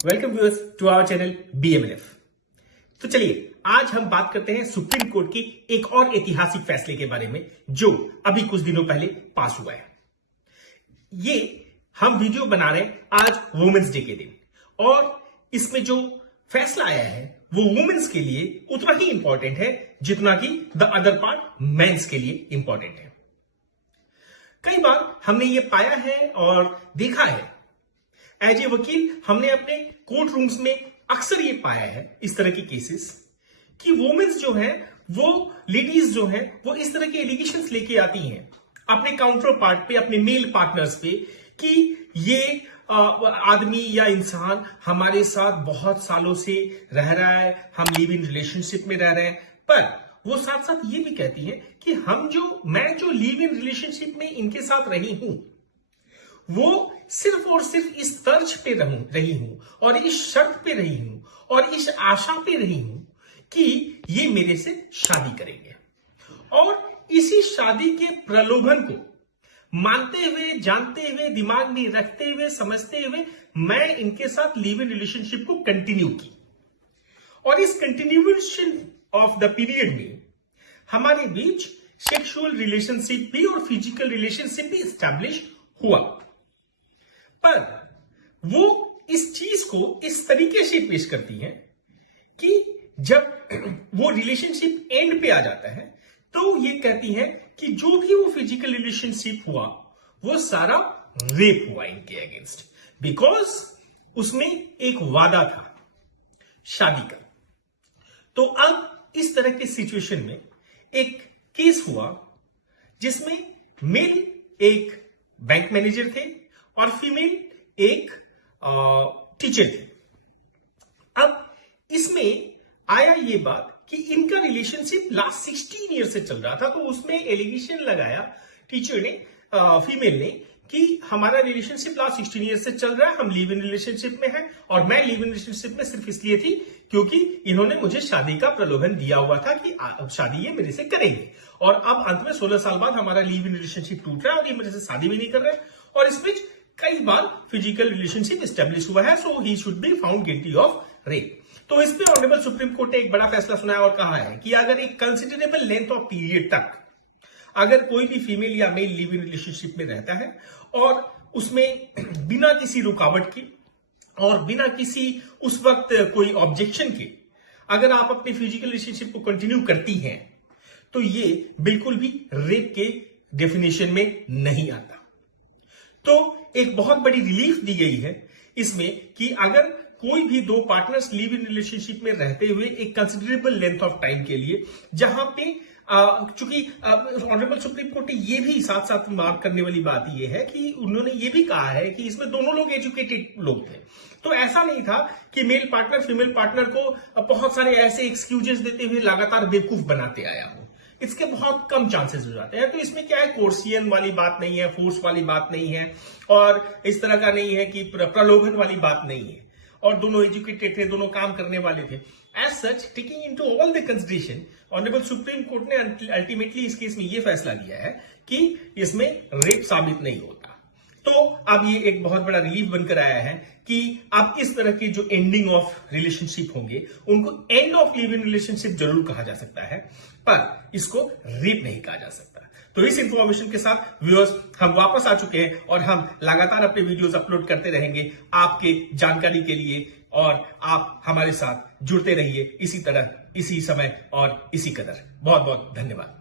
Welcome viewers to our channel BMNF। तो चलिए आज हम बात करते हैं सुप्रीम कोर्ट की एक और ऐतिहासिक फैसले के बारे में जो अभी कुछ दिनों पहले पास हुआ है। ये हम वीडियो बना रहे हैं आज वुमेन्स डे के दिन और इसमें जो फैसला आया है वो वुमेन्स के लिए उतना ही इंपॉर्टेंट है जितना कि द अदर पार्ट मेंस के लिए इंपॉर्टेंट है। कई बार हमने ये पाया है और देखा है, एज ए वकील हमने अपने कोर्ट रूम्स में अक्सर ये पाया है इस तरह के केसेस कि वुमेन्स जो है वो लेडीज जो है वो इस तरह के एलिगेशंस लेके आती हैं अपने काउंटर पार्ट पे, अपने मेल पार्टनर्स पे कि ये आदमी या इंसान हमारे साथ बहुत सालों से रह रहा है, हम लिव इन रिलेशनशिप में रह रहे हैं, पर वो साथ साथ ये भी कहती है कि मैं जो लिव इन रिलेशनशिप में इनके साथ रही हूं वो सिर्फ और सिर्फ इस तर्ज पे रही हूं और इस शर्त पे रही हूं और इस आशा पे रही हूं कि ये मेरे से शादी करेंगे। और इसी शादी के प्रलोभन को मानते हुए, जानते हुए, दिमाग में रखते हुए, समझते हुए मैं इनके साथ लिव इन रिलेशनशिप को कंटिन्यू की और इस कंटिन्यूएशन ऑफ द पीरियड में हमारे बीच सेक्सुअल रिलेशनशिप भी और फिजिकल रिलेशनशिप भी एस्टैब्लिश हुआ। पर वो इस चीज को इस तरीके से पेश करती हैं कि जब वो रिलेशनशिप एंड पे आ जाता है तो ये कहती है कि जो भी वो फिजिकल रिलेशनशिप हुआ वो सारा रेप हुआ इनके अगेंस्ट, बिकॉज उसमें एक वादा था शादी का। तो अब इस तरह के सिचुएशन में एक केस हुआ जिसमें मेल एक बैंक मैनेजर थे और फीमेल एक टीचर थे। अब इसमें आया ये बात कि इनका रिलेशनशिप लास्ट 16 ईयर से चल रहा था, तो उसमें एलिगेशन लगाया टीचर ने, फीमेल ने, कि हमारा रिलेशनशिप लास्ट 16 ईयर से चल रहा है, हम लिव इन रिलेशनशिप में हैं और मैं लिव इन रिलेशनशिप में सिर्फ इसलिए थी क्योंकि इन्होंने मुझे शादी का प्रलोभन दिया हुआ था कि शादी ये मेरे से करेंगे और अब अंत में 16 साल बाद हमारा लिव इन रिलेशनशिप टूट रहा है और ये मेरे से शादी भी नहीं कर रहे और इसमें कई बार फिजिकल रिलेशनशिप एस्टेब्लिश हुआ है, so he should be found guilty of rape. तो इस पे ऑनरेबल सुप्रीम कोर्ट ने एक बड़ा फैसला सुनाया और कहा है कि अगर एक कंसिडरेबल लेंथ ऑफ पीरियड तक अगर कोई भी फीमेल या मेल लिव इन रिलेशनशिप में रहता है और उसमें बिना किसी रुकावट के और बिना किसी उस वक्त कोई ऑब्जेक्शन के अगर आप अपने फिजिकल रिलेशनशिप को कंटिन्यू करती हैं तो ये बिल्कुल भी रेप के डेफिनेशन में नहीं आता। तो एक बहुत बड़ी रिलीफ दी गई है इसमें कि अगर कोई भी दो पार्टनर्स लिव इन रिलेशनशिप में रहते हुए एक कंसिडरेबल लेंथ ऑफ टाइम के लिए, जहां पे चूंकि ऑनरेबल सुप्रीम कोर्ट ने ये भी साथ साथ मार्क करने वाली बात ये है कि उन्होंने ये भी कहा है कि इसमें दोनों लोग एजुकेटेड लोग थे, तो ऐसा नहीं था कि मेल पार्टनर फीमेल पार्टनर को बहुत सारे ऐसे एक्सक्यूजेस देते हुए लगातार बेवकूफ बनाते आया हो। इसके बहुत कम चांसेस हो जाते हैं। तो इसमें क्या है, कोर्सियन वाली बात नहीं है, फोर्स वाली बात नहीं है और इस तरह का नहीं है कि प्रलोभन वाली बात नहीं है और दोनों एजुकेटेड थे, दोनों काम करने वाले थे। As such, taking into all the consideration, honourable supreme court ने अल्टीमेटली इस केस में यह फैसला दिया है कि इसमें रेप साबित नहीं होता। तो अब ये एक बहुत बड़ा रिलीफ बनकर आया है कि अब इस तरह के जो एंडिंग ऑफ रिलेशनशिप होंगे उनको end of live in relationship जरूर कहा जा सकता है, पर इसको रेप नहीं कहा जा सकता। तो इस इंफॉर्मेशन के साथ व्यूअर्स हम वापस आ चुके हैं और हम लगातार अपने वीडियोस अपलोड करते रहेंगे आपके जानकारी के लिए और आप हमारे साथ जुड़ते रहिए इसी तरह, इसी समय और इसी कदर। बहुत बहुत धन्यवाद।